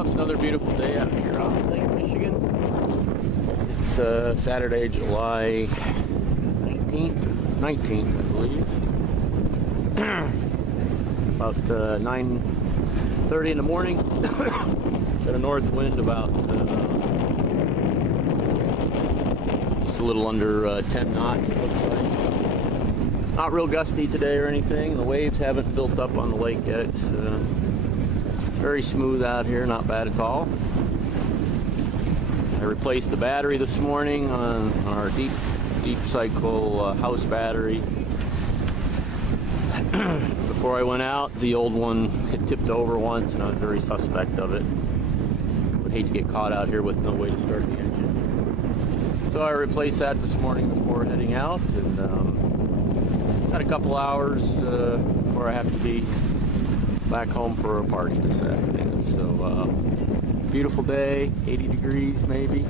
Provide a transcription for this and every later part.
Well, it's another beautiful day out here on Lake Michigan. It's Saturday, July 19th, I believe. About 9:30 in the morning. Got a north wind about just a little under 10 knots, it looks like. Not real gusty today or anything. The waves haven't built up on the lake yet. It's very smooth out here, not bad at all. I replaced the battery this morning on our deep cycle house battery. Before I went out, the old one had tipped over once and I was very suspect of it. Would hate to get caught out here with no way to start the engine. So I replaced that this morning before heading out, and got a couple hours before I have to be back home for a party this afternoon. So beautiful day, 80 degrees maybe.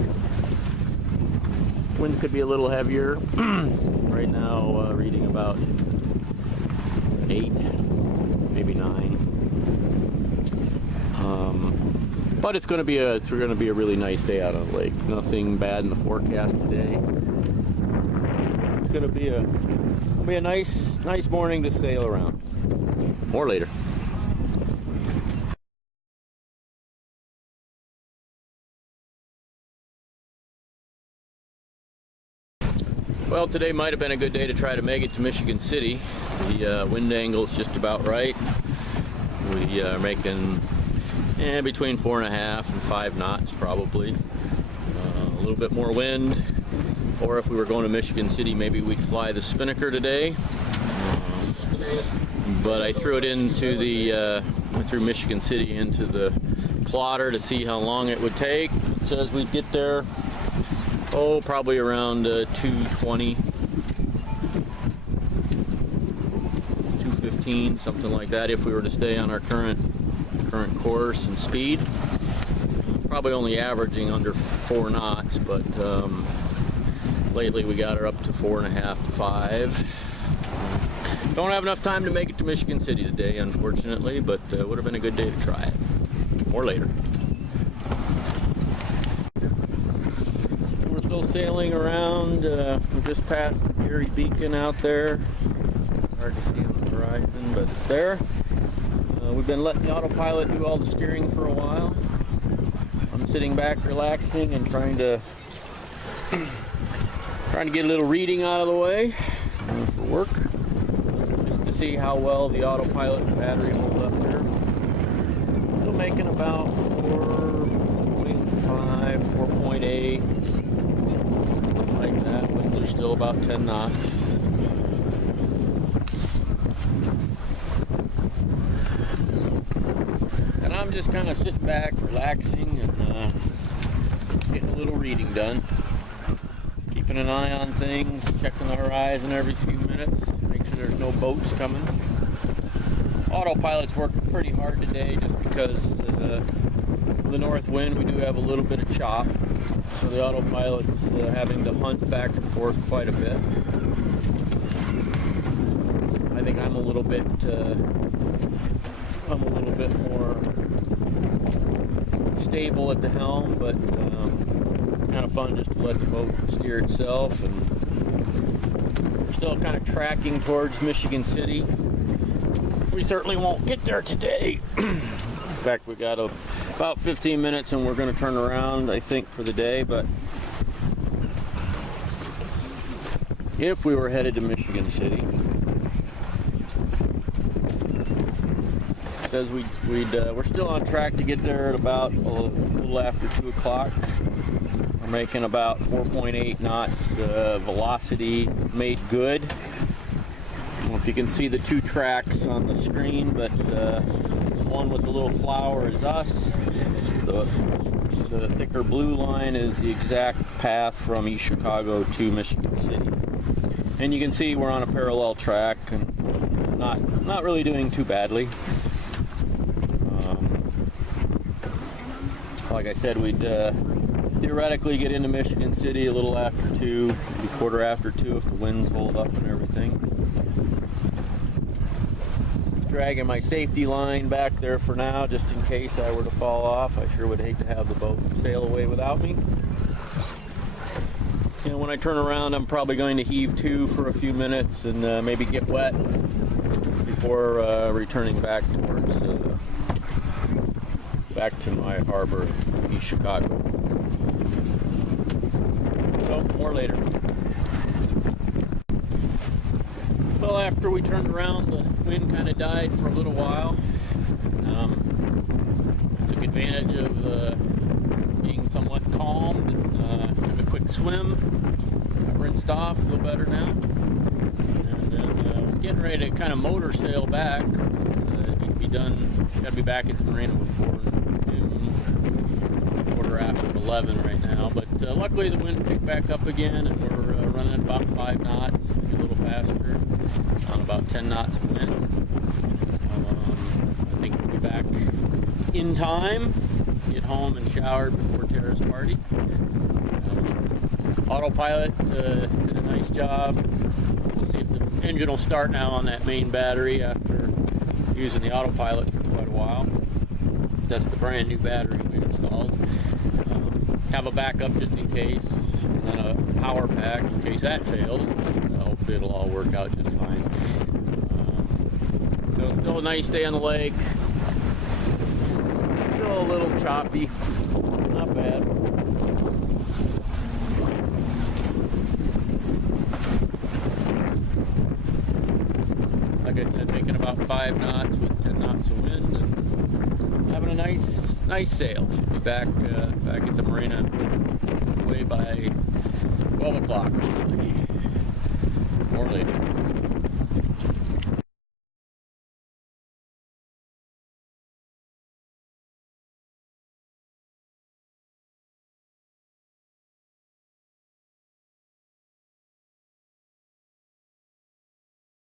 Wind could be a little heavier. Right now reading about 8, maybe 9. But it's going to be a really nice day out on the lake. Nothing bad in the forecast today. It's going to be a nice morning to sail around. More later. Well, today might have been a good day to try to make it to Michigan City. The wind angle is just about right. We are making between 4.5 and 5 knots probably. A little bit more wind. Or if we were going to Michigan City, maybe we'd fly the Spinnaker today. But I threw it into went through Michigan City into the plotter to see how long it would take. It says we'd get there, probably around 2:20, 2:15, something like that, if we were to stay on our current course and speed. Probably only averaging under 4 knots, but lately we got her up to 4.5 to 5. Don't have enough time to make it to Michigan City today, unfortunately, but would have been a good day to try it. More later. We're still sailing around. We're just past the Gary Beacon out there. Hard to see on the horizon, but it's there. We've been letting the autopilot do all the steering for a while. I'm sitting back relaxing and trying to get a little reading out of the way for work, just to see how well the autopilot and battery hold up here. Still making about 4.5, 4.8, like that. Winds are still about 10 knots. And I'm just kind of sitting back, relaxing, and getting a little reading done. Keeping an eye on things, checking the horizon every few minutes, make sure there's no boats coming. Autopilot's working pretty hard today just because the north wind, we do have a little bit of chop. So the autopilot's having to hunt back and forth quite a bit. I think I'm a little bit more stable at the helm, but kind of fun just to let the boat steer itself. And we're still kind of tracking towards Michigan City. We certainly won't get there today. In fact, we got about 15 minutes and we're going to turn around, I think, for the day. But if we were headed to Michigan City, it says we're still on track to get there at about a little after 2 o'clock. We're making about 4.8 knots velocity made good. I don't know if you can see the 2 tracks on the screen, but the one with the little flower is us. The thicker blue line is the exact path from East Chicago to Michigan City. And you can see we're on a parallel track and not really doing too badly. Like I said, we'd theoretically get into Michigan City a little after 2, maybe quarter after 2 if the winds hold up and everything. dragging my safety line back there for now, just in case I were to fall off. I sure would hate to have the boat sail away without me. And when I turn around, I'm probably going to heave to for a few minutes and maybe get wet before returning back towards back to my harbor in East Chicago. So, more later. Well, after we turned around, the wind kind of died for a little while. I took advantage of being somewhat calm and took a quick swim. Got rinsed off, feel better now. And then was getting ready to kind of motor sail back. Need to be done. Got to be back at the marina before noon. Quarter after 11 right now. But luckily the wind picked back up again, and we're running at about 5 knots, maybe a little faster, on about 10 knots of wind. I think we'll be back in time, get home and showered before Tara's party. Autopilot did a nice job. We'll see if the engine will start now on that main battery after using the autopilot for quite a while. That's the brand new battery we installed. Have a backup just in case, and then a power pack in case that fails, but hopefully it'll all work out just fine. So still a nice day on the lake. Still a little choppy, not bad. Like I said, making about 5 knots with 10 knots of wind, and having a nice sail. Should be back at the marina away by 12 o'clock, hopefully. More later.